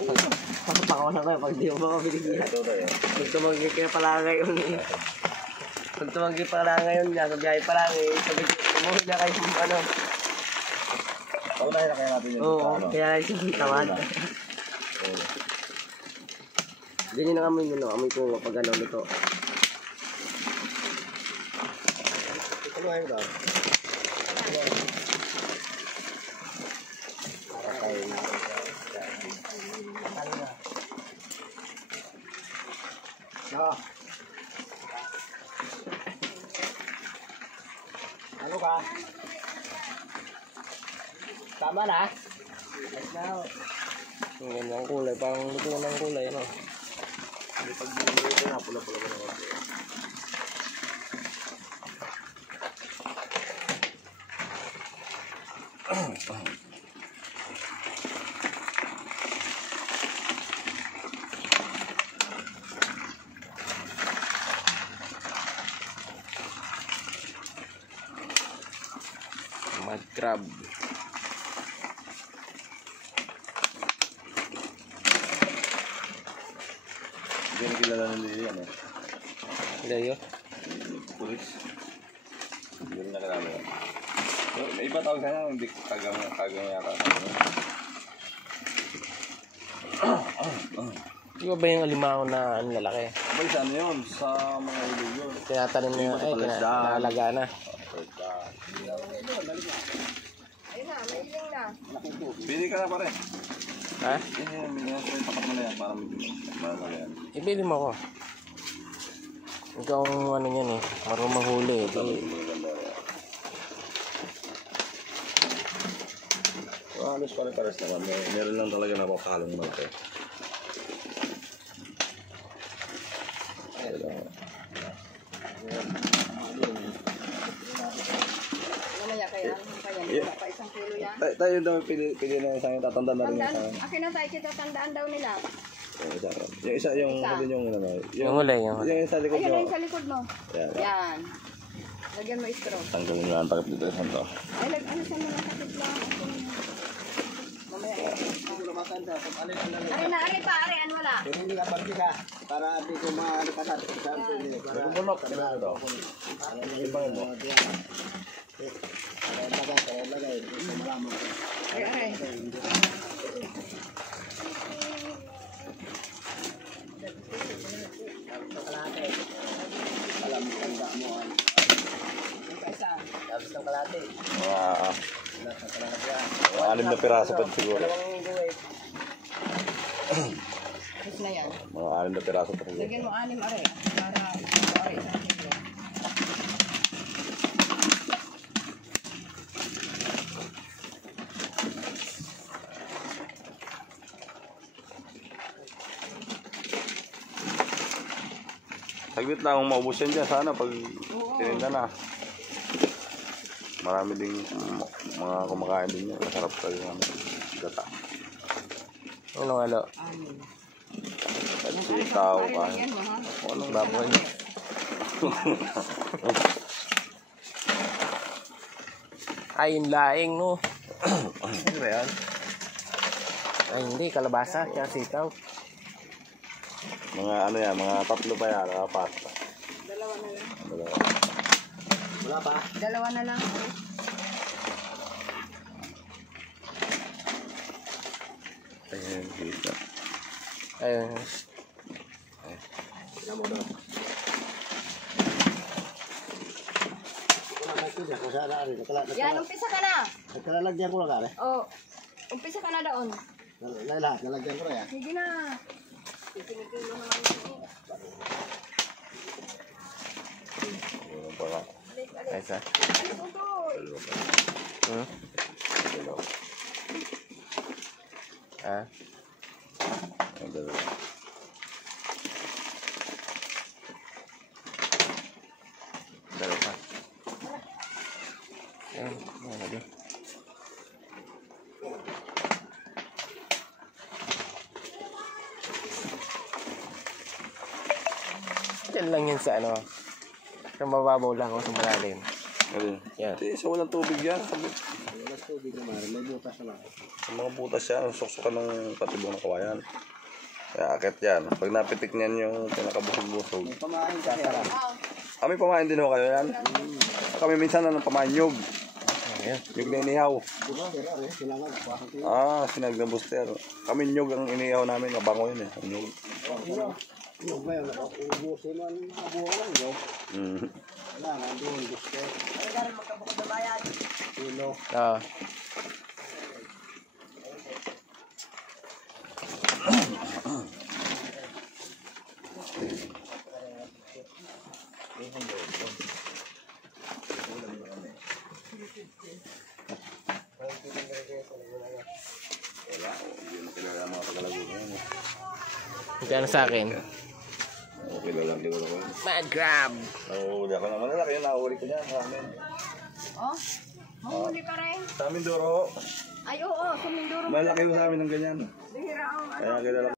Papako na kayo pag di mo makabiligihan. Pag tumagi kaya pala ngayon eh. Pag tumagi pala ngayon niya, sa biyahe pala eh. Sabi ko, umuhin na kayo kung ano. Paunahin na kaya natin yun. Oo, kaya yung tawad. Ganyan na kami yun, amoy ko pag ano nito. Ano ayun daw? Ano ka? Tama na? Nice na ako. Ang ganda ang kulay, parang luto ng kulay, no? Hindi pag ito na, pula-pula ko naman. Mud crab. Hindi na kilala ng Lili yan eh. Layo? Pulis. Hindi rin nakilala yan. So, may iba tawag sana, hindi kagang yata. Di ba yung alimango na ang lalaki? Abay, saan yun? Sa mga ilog yun. Tinatanim niya, nalaga na. Ayun na, may iling na. Pili ka na pare. Ha? May tapat mo na yan para may yan. Ibili mo ko. Ikaw ang ano yan eh, marunong mahuli eh. Halos pare-pares naman. Meron lang talaga na pakalong malaki. Mamaya kaya, kaya pa isang kilo yan. Tayo daw pili na isang tatanda na rin yung isang. Akin na tayo, kita tandaan daw nila. Yung isa yung Yung huli, yung huli. yung sa likod Ayun na nyo. yung sa likod mo. Yan. Yan. Lagyan mo straw. Tanggalin nyo ang takip dito sa to. Ay, ano sa mga sakit lang. Mamaya. Ari na, ari pa, ari, ano wala. Pero hindi ka pagkika, para di ko maalipasan. Para bumulok, ano ba ito? Ibangin mo. Ari, ari. Alam mo, tanda mo. Tapos ng kalate. Mga 6 na piraso pa siguro. Tapos na yan. Mga 6 na piraso pa siguro. Lagyan mo 6, ari. Para, ari, isang kilo. Saglit lang kung maubos yan dyan. Sana pag tininda na. Marami ding mga kumakain din yan. Masarap tayo ng gata. Ano nga lo? At sitaw ka. Lagyan mo, ha? Anong laban niya? Ay, yung laing no. Ano ba yan? Ay, hindi, kalabasa, kaya sitaw. Mga ano yan, mga 3 pa yan, 4. Dalawa na lang. Dalawa. Wala pa? Dalawa na lang. Ayan, kita. Ayun. Yan, umpisa ka na. Nagkalalagyan ko lang kare. Oh, umpisa ka na doon. Lahat, nalagyan ko na yan. Sige na. Itinitilo naman yun. Ano pa nga? Ay, sa? Hmm? Ah? Ang dalawa. Dalawa. Ayun, ano din. Diyan lang yun sa ano. Sa mababaw lang o sa malalim. Ano? Yan. Sa walang tubig yan. Mas tubig naman, may butas naman. Sa mga butas yan, suksukan ng patibong ng kawayan. Kaya akit yan. Pag napitik niyan yung pinakabusog-busog. May pamain ka sarap. Kami pamain din ho kayo yan. Kami minsan na ng pamain nyug. Nyug na inihaw. Diba? Kailangan. Sinag na booster. Kami nyug ang inihaw namin. Mabango yun eh. Nyug. Yung ba yun? Ubusin mo ang buwan lang yun. Kailangan doon. Gusto. Ano gano'n magkabukod na bayan? Kilo. Wala. Hindi na kilala mga Tagalagong yan. Ito ano sa akin? Kilala ko. Mad crab. Nahuli ako naman. Malaki yung nahuli ko niyan. Oh, mahuli pa rin. Sa amin, Doro. Ay, oo, suminduro. Malaki ko sa amin ng ganyan. Bihira ang Kaya kilala